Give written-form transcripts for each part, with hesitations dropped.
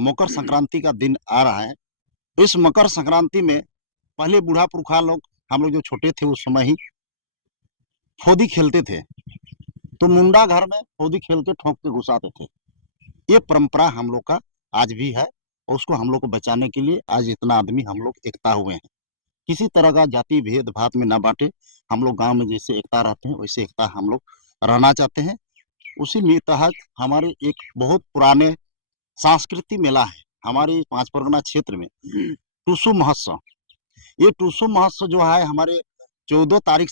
मकर संक्रांति का दिन आ रहा है। इस मकर संक्रांति में पहले बूढ़ा पुरखा लोग, हम लोग जो छोटे थे उस समय ही फोदी खेलते थे, तो मुंडा घर में फोदी खेल के ठोक के घुसाते थे। ये परंपरा हम लोग का आज भी है और उसको हम लोग को बचाने के लिए आज इतना आदमी हम लोग एकता हुए हैं। किसी तरह का जाति भेदभाव में ना बांटे, हम लोग गांव में जैसे एकता रहते हैं वैसे एकता हम लोग रहना चाहते हैं। उसी में तहत हमारे एक बहुत पुराने सांस्कृतिक मेला है हमारे पांच परगना क्षेत्र में, टूसू महोत्सव। ये टूसू महोत्सव जो है हमारे 14 तारीख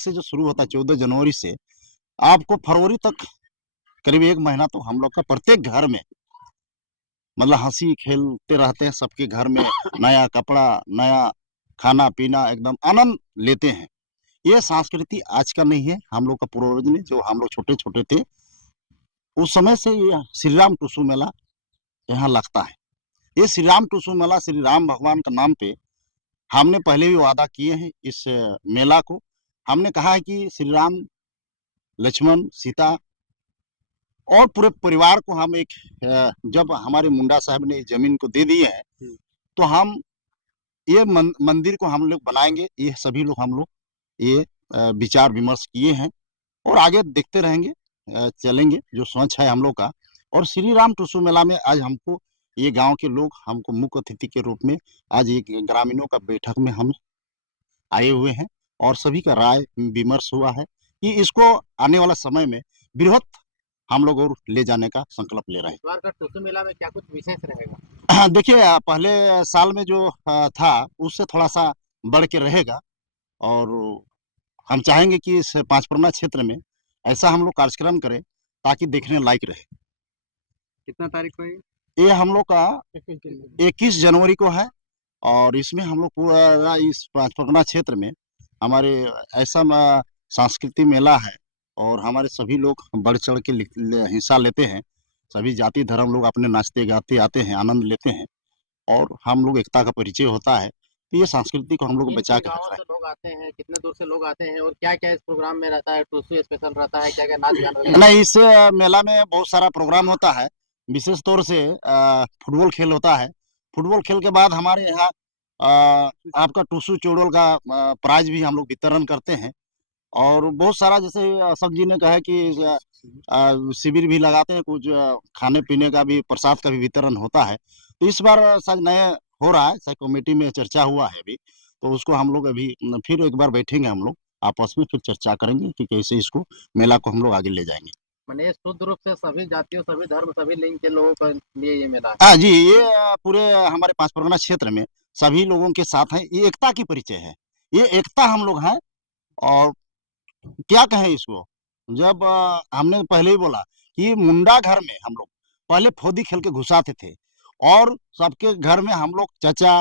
से जो शुरू होता है, 14 जनवरी से आपको फरवरी तक करीब 1 महीना तो हम लोग का प्रत्येक घर में मतलब हंसी खेलते रहते हैं। सबके घर में नया कपड़ा, नया खाना पीना, एकदम आनंद लेते हैं। ये संस्कृति आज का नहीं है, हम लोग का पूर्वज ने, जो हम लोग छोटे छोटे थे उस समय से ये श्री राम टूसू मेला यहाँ लगता है। ये श्री राम टूसू मेला श्री राम भगवान का नाम पे हमने पहले भी वादा किए हैं। इस मेला को हमने कहा है कि श्री राम, लक्ष्मण, सीता और पूरे परिवार को हम एक जब हमारे मुंडा साहब ने जमीन को दे दिए है तो हम ये मंदिर को हम लोग बनाएंगे। ये सभी लोग हम लोग ये विचार विमर्श किए हैं और आगे देखते रहेंगे, चलेंगे जो सोच है हम लोग का। और श्री राम टूसू मेला में आज हमको ये गांव के लोग हमको मुख्य अतिथि के रूप में आज एक ग्रामीणों का बैठक में हम आए हुए हैं और सभी का राय विमर्श हुआ है कि इसको आने वाला समय में बृहत हम लोग और ले जाने का संकल्प ले रहे हैं। इस बार का टूसू मेला में क्या कुछ विशेष रहेगा? देखिए, पहले साल में जो था उससे थोड़ा सा बढ़ के रहेगा और हम चाहेंगे कि इस पांच परगना क्षेत्र में ऐसा हम लोग कार्यक्रम करें ताकि देखने लायक रहे। कितना तारीख को है? ये हम लोग का 21 जनवरी को है और इसमें हम लोग पूरा इस पांच परगना क्षेत्र में हमारे ऐसा सांस्कृतिक मेला है और हमारे सभी लोग बढ़ चढ़ के हिस्सा लेते हैं। सभी जाति धर्म लोग अपने नाचते गाते आते हैं, आनंद लेते हैं और हम लोग एकता का परिचय होता है। तो ये संस्कृति को हम लोग बचा के रख रहे हैं। लोग आते हैं, कितने दूर से लोग आते हैं और क्या क्या इस प्रोग्राम में रहता है? टूसू स्पेशल रहता है, क्या क्या नाच गाना? नहीं, इस मेला में बहुत सारा प्रोग्राम होता है। विशेष तौर से फुटबॉल खेल होता है। फुटबॉल खेल के बाद हमारे यहाँ आपका टूसू चोड़ोल का प्राइज भी हम लोग वितरण करते हैं और बहुत सारा, जैसे सब जी ने कहा कि शिविर भी लगाते हैं, कुछ खाने पीने का भी, प्रसाद का भी वितरण होता है। तो इस बार शायद नया हो रहा है, शायद कमेटी में चर्चा हुआ है अभी, तो उसको हम लोग अभी फिर एक बार बैठेंगे, हम लोग आपस में फिर चर्चा करेंगे कि कैसे इसको मेला को हम लोग आगे ले जाएंगे। मैंने शुद्ध रूप से सभी जातियों, सभी धर्म, सभी लिंग के लोगों के लिए ये मेला है। हाँ जी, ये पूरे हमारे पांच परगना क्षेत्र में सभी लोगों के साथ है। ये एकता की परिचय है, ये एकता हम लोग हैं। और क्या कहें इसको, जब हमने पहले ही बोला कि मुंडा घर में हम लोग पहले फोदी खेल के घुसाते थे और सबके घर में हम लोग चचा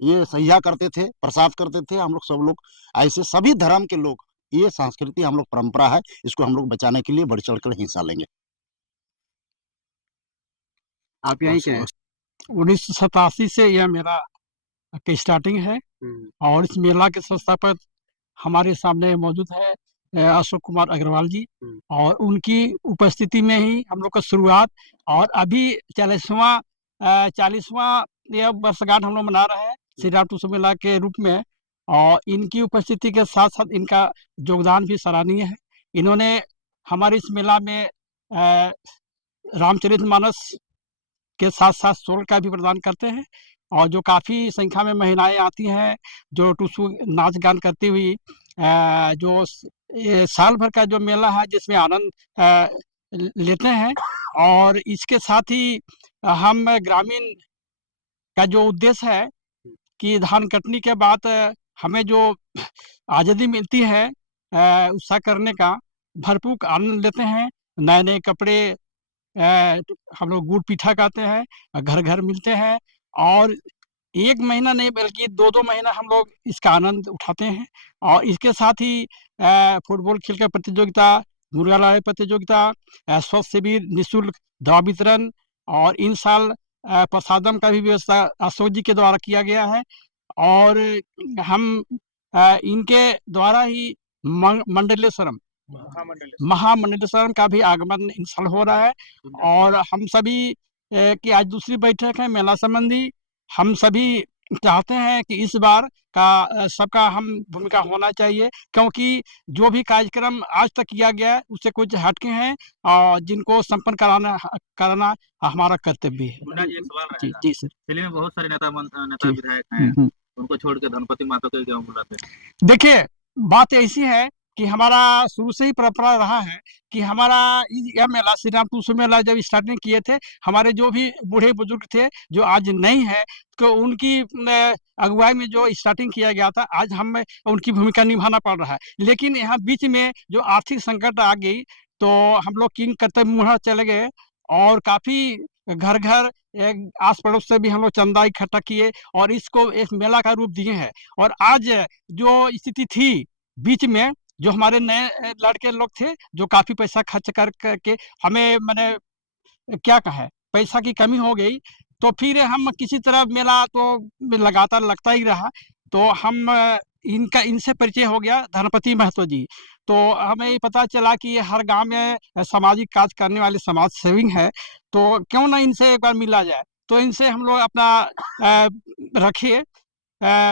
ये सहिया करते थे, प्रसाद करते थे। हम लोग सब लोग ऐसे सभी धर्म के लोग, ये संस्कृति हम लोग परंपरा है, इसको हम लोग बचाने के लिए बढ़ चढ़ कर हिस्सा लेंगे। आप यहीं के हैं? 1987 से यह मेला की स्टार्टिंग है और इस मेला के संस्थापक हमारे सामने मौजूद है अशोक कुमार अग्रवाल जी, और उनकी उपस्थिति में ही हम लोग का शुरुआत और अभी 40वां यह वर्षगांठ हम लोग मना रहे हैं श्री राम टूसू मेला के रूप में। और इनकी उपस्थिति के साथ साथ इनका योगदान भी सराहनीय है। इन्होंने हमारे इस मेला में रामचरितमानस के साथ साथ शोल का भी प्रदान करते हैं और जो काफ़ी संख्या में महिलाएं आती हैं जो टूसू नाच गान करती हुई जो साल भर का जो मेला है जिसमें आनंद लेते हैं। और इसके साथ ही हम ग्रामीण का जो उद्देश्य है कि धान कटनी के बाद हमें जो आज़ादी मिलती है उत्साह करने का भरपूर आनंद लेते हैं। नए नए कपड़े हम लोग गुड़ पीठा खाते हैं, घर घर मिलते हैं और 1 महीना नहीं बल्कि 2-2 महीना हम लोग इसका आनंद उठाते हैं। और इसके साथ ही फुटबॉल खेल का प्रतियोगिता, मुर्गा लड़ाई प्रतियोगिता, स्वास्थ्य शिविर, निःशुल्क दवा वितरण और इन साल प्रसादम का भी व्यवस्था अशोक जी के द्वारा किया गया है। और हम इनके द्वारा ही मंडलेश्वरम महामंडलेश्वरम का भी आगमन इन साल हो रहा है और हम सभी कि आज दूसरी बैठक है मेला संबंधी। हम सभी चाहते हैं कि इस बार का सबका हम भूमिका होना चाहिए, क्योंकि जो भी कार्यक्रम आज तक किया गया है उससे कुछ हटके हैं और जिनको संपन्न कराना हमारा कर्तव्य है। मुन्ना जी, एक सवाल जी रहेगा। जी सर। दिल्ली में बहुत सारे नेता जी। विधायक हैं, हम्म। उनको छोड़ के धनपति महतो के क्यों बुलाते हैं? देखिए, बात ऐसी है कि हमारा शुरू से ही परंपरा रहा है कि हमारा यह मेला श्री राम टूसू मेला जब स्टार्टिंग किए थे, हमारे जो भी बूढ़े बुजुर्ग थे जो आज नहीं है, तो उनकी अगुवाई में जो स्टार्टिंग किया गया था, आज हमें उनकी भूमिका निभाना पड़ रहा है। लेकिन यहाँ बीच में जो आर्थिक संकट आ गई, तो हम लोग किंग कर्तव्य मुड़ा चले गए और काफ़ी घर घर आस पड़ोस से भी हम लोग चंदा इकट्ठा किए और इसको एक मेला का रूप दिए हैं। और आज जो स्थिति थी बीच में, जो हमारे नए लड़के लोग थे जो काफ़ी पैसा खर्च करके हमें मैंने क्या कहें, पैसा की कमी हो गई, तो फिर हम किसी तरह मेला तो लगातार लगता ही रहा। तो हम इनसे परिचय हो गया, धनपति महतो जी। तो हमें ये पता चला कि ये हर गाँव में सामाजिक कार्य करने वाले समाज सेवी हैं, तो क्यों ना इनसे एक बार मिला जाए। तो इनसे हम लोग अपना रखे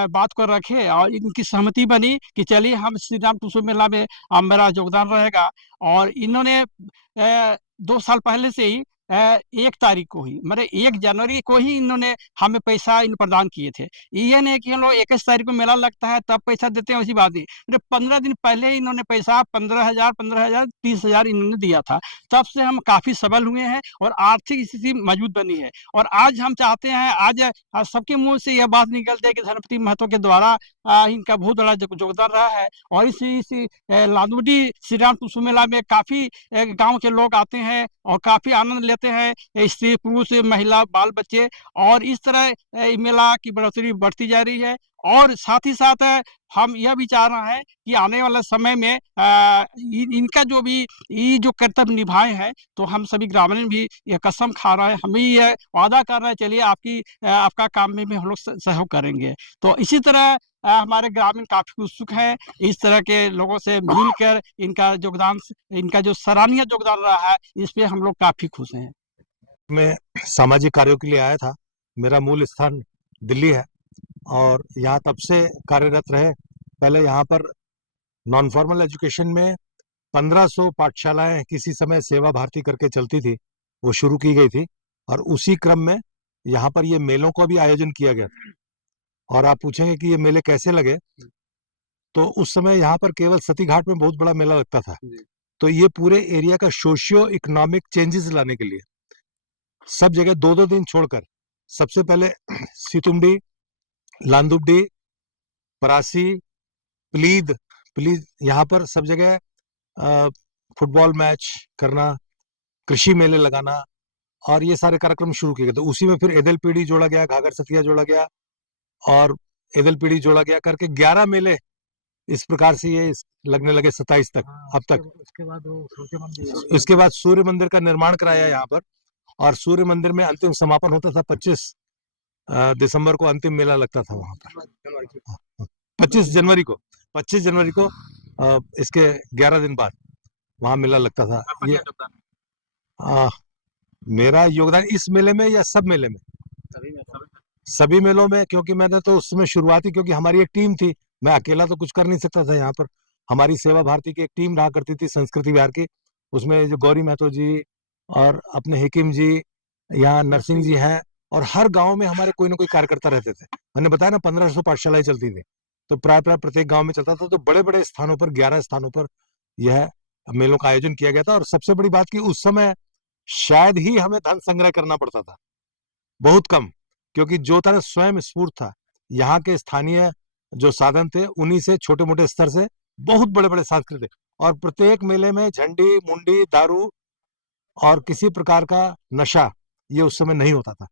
बात को रखे और इनकी सहमति बनी कि चलिए हम श्री राम टूसू मेला में मेरा योगदान रहेगा। और इन्होंने 2 साल पहले से ही 1 तारीख को ही, मतलब 1 जनवरी को ही इन्होंने हमें पैसा प्रदान किए थे। ये नहीं कि हम लोग 21 तारीख को मेला लगता है तब पैसा देते हैं, वैसी बात नहीं। मतलब 15 दिन पहले ही इन्होंने पैसा 15,000 30,000 इन्होंने दिया था। तब से हम काफ़ी सबल हुए हैं और आर्थिक स्थिति मजबूत बनी है। और आज हम चाहते हैं, आज सबके मुँह से यह बात निकलती है कि धनपति महतो के द्वारा इनका बहुत बड़ा योगदान रहा है। और इस लालूडी श्री राम टूसू मेला में काफ़ी गाँव के लोग आते हैं और काफ़ी आनंद लेते हैं, स्त्री पुरुष महिला बाल बच्चे। और इस तरह मेला की बढ़ोतरी बढ़ती जा रही है। और साथ ही साथ हम यह भी चाह रहे हैं कि आने वाले समय में इनका जो भी ये जो कर्तव्य निभाए हैं, तो हम सभी ग्रामीण भी यह कसम खा रहे हैं, हम भी यह वादा कर रहे हैं, चलिए आपका काम में भी हम लोग सहयोग करेंगे। तो इसी तरह हमारे ग्रामीण काफ़ी उत्सुक हैं इस तरह के लोगों से मिलकर इनका जो सराहनीय योगदान रहा है, इस पे हम लोग काफ़ी खुश हैं। मैं सामाजिक कार्यों के लिए आया था। मेरा मूल स्थान दिल्ली है और यहाँ तब से कार्यरत रहे। पहले यहाँ पर नॉन फॉर्मल एजुकेशन में 1500 पाठशालाएं किसी समय सेवा भारती करके चलती थी, वो शुरू की गई थी। और उसी क्रम में यहाँ पर ये मेलों का भी आयोजन किया गया था। और आप पूछेंगे कि ये मेले कैसे लगे, तो उस समय यहाँ पर केवल सती घाट में बहुत बड़ा मेला लगता था। तो ये पूरे एरिया का सोशियो इकोनॉमिक चेंजेस लाने के लिए सब जगह 2-2 दिन छोड़कर सबसे पहले सीतुमडी, लांदुबडी, परासी, पलीद यहाँ पर सब जगह फुटबॉल मैच करना, कृषि मेले लगाना और ये सारे कार्यक्रम शुरू किए गए। तो उसी में फिर एदलपीडी जोड़ा गया, घाघर सतिया जोड़ा गया और एदलपीडी जोड़ा गया, करके 11 मेले इस प्रकार से ये लगने लगे 27 तक अब तक। उसके बाद सूर्य मंदिर का निर्माण कराया यहाँ पर और सूर्य मंदिर में अंतिम समापन होता था 25 दिसंबर को अंतिम मेला लगता था वहां पर। 25 जनवरी को इसके 11 दिन बाद वहां मेला लगता था। ये मेरा योगदान इस मेले में या सब मेले में? सभी मेलों में, क्योंकि मैंने तो उसमें शुरुआती, क्योंकि हमारी एक टीम थी, मैं अकेला तो कुछ कर नहीं सकता था। यहाँ पर हमारी सेवा भारती की एक टीम रहा करती थी संस्कृति विहार की, उसमें जो गौरी महतो जी और अपने हकीम जी, यहाँ नरसिंह जी हैं, और हर गांव में हमारे कोई ना कोई कार्यकर्ता रहते थे। मैंने बताया ना 1500 पाठशालाएं चलती थी, तो प्राय प्रत्येक गांव में चलता था। तो बड़े बड़े स्थानों पर 11 स्थानों पर यह मेलों का आयोजन किया गया था। और सबसे बड़ी बात कि उस समय शायद ही हमें धन संग्रह करना पड़ता था, बहुत कम, क्योंकि जो तरह स्वयं स्फूर्त था, यहाँ के स्थानीय जो साधन थे उन्हीं से छोटे मोटे स्तर से बहुत बड़े बड़े सांस्कृतिक, और प्रत्येक मेले में झंडी, मुंडी, दारू और किसी प्रकार का नशा ये उस समय नहीं होता था।